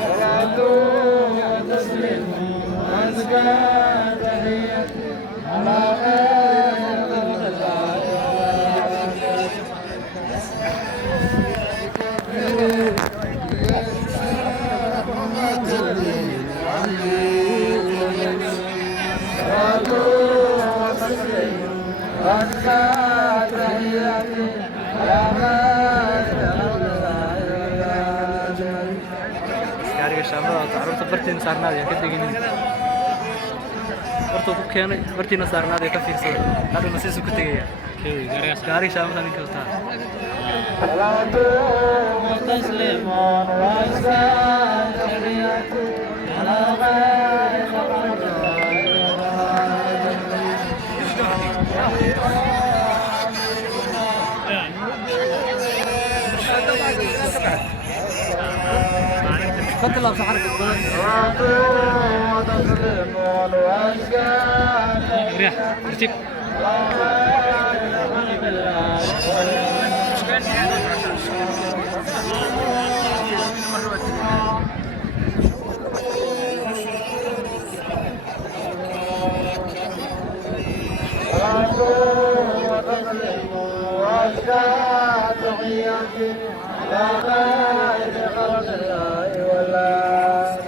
صلاة وتسليم وأزكى تحية على خير خلق gaariga shaambada carruurta bartiina saarnaad ka deginin horta ku keenay bartiina saarnaad ka fiirsada hadda nasiisu ku tegaya gaariga shaambada ninka wataa صلاة وتسليم وأزكى تحية على خير خلق فضل الله بصحرك صلاة وتسليم وأزكى ريح ارتب صلاة وتسليم وأزكى تحية على خير خلق الله والله